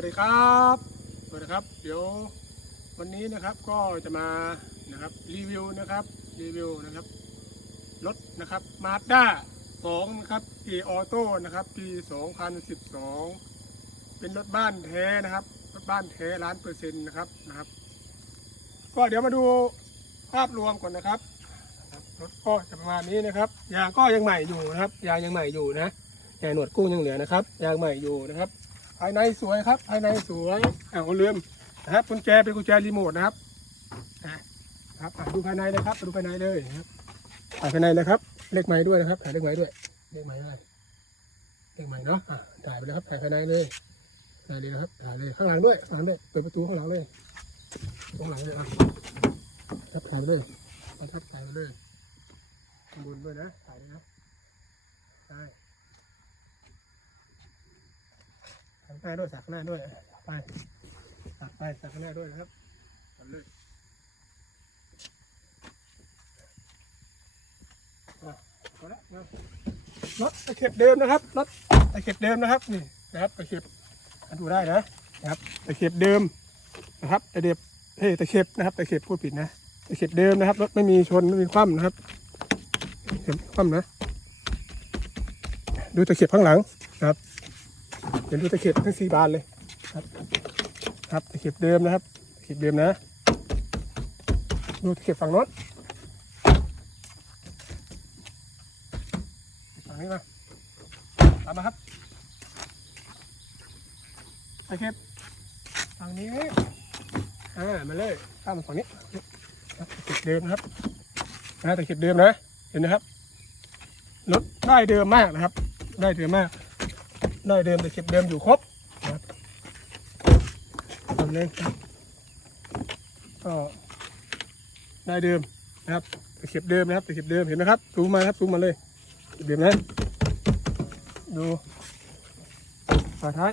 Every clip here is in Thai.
วัสดีครับสวัสดีครับ เดี๋ยววันนี้นะครับก็จะมานะครับรีวิวนะครับรีวิวนะครับรถนะครับมาด้า2นะครับปีออโต้นะครับปี 2012 เป็นรถบ้านแท้นะครับรถบ้านแท้ล้านเปอร์เซ็นต์นะครับนะครับ ก็เดี๋ยวมาดูภาพรวมก่อนนะครับนะครับรถก็จะประมาณนี้นะครับยางก็ยังใหม่อยู่นะครับยางยังใหม่อยู่นะยางหนวดกุ้งยังเหลือนะครับยางใหม่อยู่นะครับ ภายในสวยครับ ภายในสวยอ่าลืมนะครับกุญแจเป็นกุญแจรีโมทนะครับอะครับอะดูภายในเลยครับดูภายในเลยนะครับอะภายในเลยครับเลขไม้ด้วยนะครับถ่ายเลขไม้ด้วยเลขไม้อะไรเลขไม้เนาะอะถ่ายไปเลยครับถ่ายภายในเลยถ่ายเลยนะครับถ่ายเลยข้างหลังด้วยข้างหลังด้วยเปิดประตูข้างหลังเลยข้างหลังเลยครับถ่ายไปเลยครับถ่ายไปเลยข้างบนด้วยนะถ่ายเลยนะใช่ สักหน้าด้วยสักหน้าด้วยไปสักไปสักหน้าด้วยนะครับเอาเลยอะเอาละนะรถตะเข็บเดิมนะครับรถตะเข็บเดิมนะครับนี่นะครับตะเข็บอะดูได้นะนะครับตะเข็บเดิมนะครับตะเด็บเฮ้ยตะเข็บนะครับตะเข็บพูดผิดนะตะเข็บเดิมนะครับรถไม่มีชนไม่มีคว่ำนะครับเข็บคว่ำนะ ดูตะเข็บข้างหลังนะครับ เห็นดูตะเข็บทั้งสี่บานเลยครับ ครับตะเข็บเดิมนะครับตะเข็บเดิมนะดูตะเข็บฝั่งโน้นฝั่งนี้มาตามมาครับตะเข็บฝั่งนี้อ่ามาเลยข้ามมาฝั่งนี้ตะเข็บเดิมนะครับนะตะเข็บเดิมนะเห็นนะครับรถได้เดิมมากนะครับ ได้เดิมมาก ได้เดิมแต่เก็บเดิมอยู่ครบนะครับทำเลยครับก็ได้เดิมนะครับตะเข็บเดิมนะครับตะเข็บเดิมเห็นไหมครับซูมมาครับซูมมาเลยเข็บเดิมนะดูฝาท้าย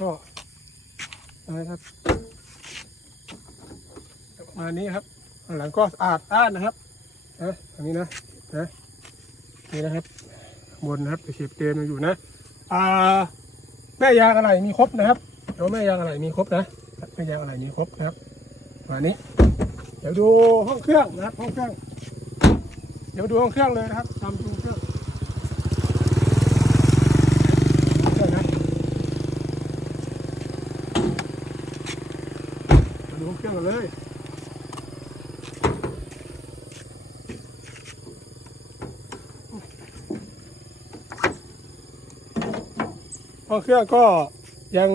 ก็นะครับประมาณนี้ครับหลังก็สะอาดอ้านนะครับนะทางนี้นะนะนี่นะครับ บนนะครับตะเข็บเดิมยังอยู่นะอ่าแม่ยางอะไรมีครบนะครับเดี๋ยวแม่ยางอะไรมีครบนะแม่ยางอะไรมีครบนะครับมานี้ เดี๋ยวดูห้องเครื่องนะครับห้องเครื่อง เดี๋ยวดูห้องเครื่องเลยนะครับตามดูเครื่องเครื่องนะมาดูเครื่องกันเลย ห้องเครื่องก็ยัง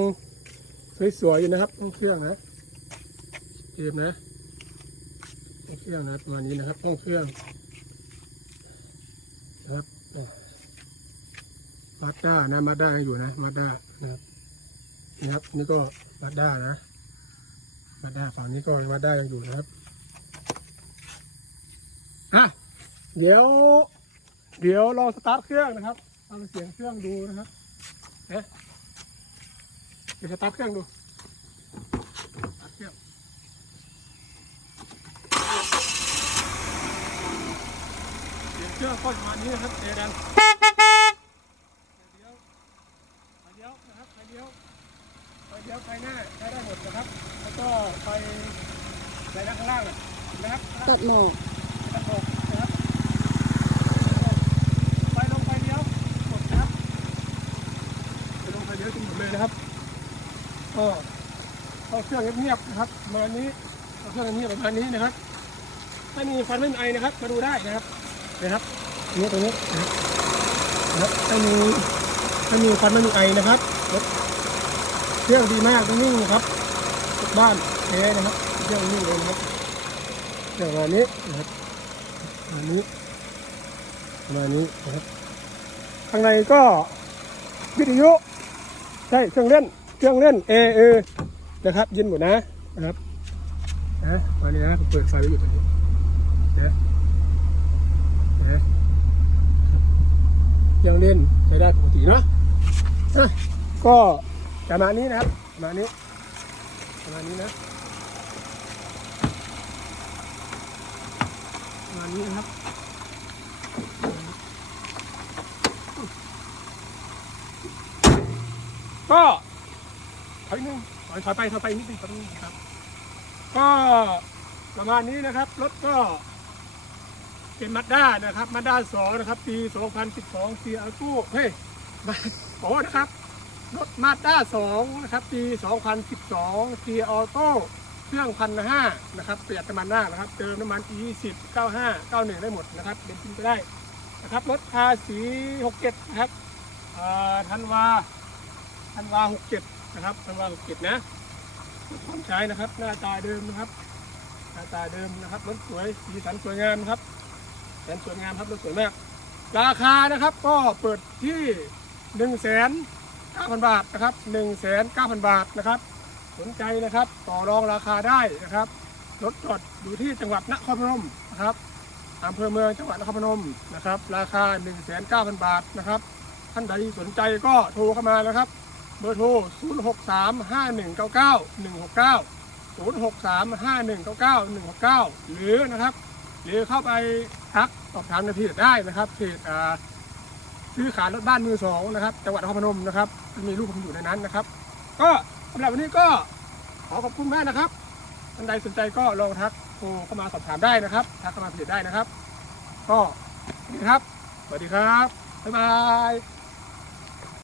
สวยๆอยู่นะครับห้องเครื่องนะเกมนะห้องเครื่องนะประมาณนี้นะครับห้องเครื่องนะครับมาด้านะมาด้ายังอยู่นะมาด้านะครับนี่ครับนี่ก็มาด้านะมาด้าฝั่งนี้ก็มาด้ายังอยู่นะครับอะเดี๋ยว เดี๋ยวลองสตาร์ทเครื่องนะครับฟังเสียงเครื่องดูนะครับ เดี๋ยวสตาร์ทเครื่องดูตาร์ทเครื่องเสียงเครื่องก็ประมาณนี้นะครับเอดังเดี๋ยวไฟเลี้ยวนะครับไฟเลี้ยวไฟเลี้ยวไฟหน้าใช้ได้หมดนะครับ แล้วก็ไฟไฟหน้านข้างล่างนะครับตัดหมอกนะครับไฟลงไฟเลี้ยวหมดนะครับไฟลงไฟเลี้ยวทั้งหมดเลยนะครับ ก็เอาเครื่องเงียบๆนะครับประมาณนี้เอาเครื่องเงียบประมาณนี้นะครับไม่มีฟันไม่มีไอนะครับ มาดูได้นะครับนะครับนี้ตรงนี้นะครับนะครับไม่มีไม่มีฟันไม่มีไอนะครับเครื่องดีมากนิ่งนะครับทุกบ้านแท้นะครับเครื่องนิ่งเลยนะครับอย่างประมาณนี้นะครับประมาณนี้ประมาณนี้นะครับข้างในก็วิทยุใช่เครื่องเล่น รื่องเล่นเอเอนะครับยินหมดนะนะครับนะวันนี้นะผมเปิดไฟไว้อยู่ตรงนี้นะนะเครื่องเล่นใช้ได้ปกติเนาะอะก็ประมาณนี้นะครับประมาณนี้ประมาณนี้นะประมาณนี้นะครับก็ ถอยหนึงถอยถอยไปถอยไปนิดนึงถอยไปนิดนึงครับ ก็ประมาณนี้นะครับ รถก็ เป็นมาด้านะครับมาด้าสองนะครับ ปี 2012ซีอากูเฮ้ยมาโอ้นะครับ รถมาด้าสองนะครับ ปี 2012ซีออโต้เครื่องพันห้านะครับประหยัดน้ำมันมานะครับ เติมน้ำมัน E10 95 91 ได้หมดนะครับเบนซินก็ได้นะครับรถภาษี 67 นะครับธันวาธันวา 67 นะครับธันวา67นะพร้อมใช้นะครับ หน้าตาเดิมนะครับ หน้าตาเดิมนะครับรถสวยสีสันสวยงามนะครับแสนสวยงามครับรถสวยมาก ราคานะครับก็เปิดที่1นึ่งแสนเก้าพันบาทนะครับ1นึ่งแสนเก้าพันบาทนะครับ สนใจนะครับต่อรองราคาได้นะครับรถจอดอยู่ที่จังหวัดนครพนมนะครับอำเภอเมืองจังหวัดนครพนมนะครับ ราคา 1 9 0 0 0 บาทนะครับ ท่านใดสนใจก็โทรเข้ามานะครับ เบอร์โทร 0 6 3 5 1 9 9 1 6 9 0 6 3 5 1 9 9 1 6 9 หรือนะครับ หรือเข้าไปทักสอบถามในเพจได้นะครับเพจอ่าซื้อขายรถบ้านมือสองนะครับจังหวัดนครพนมนะครับ มีรูปผมอยู่ในนั้นนะครับ ก็สำหรับวันนี้ก็ขอขอบคุณมากนะครับท่านใดสนใจก็ลองทักโทรเข้ามาสอบถามได้นะครับ ทักเข้ามาเพจได้นะครับ ก็นี่ครับ สวัสดีครับ บ๊ายบาย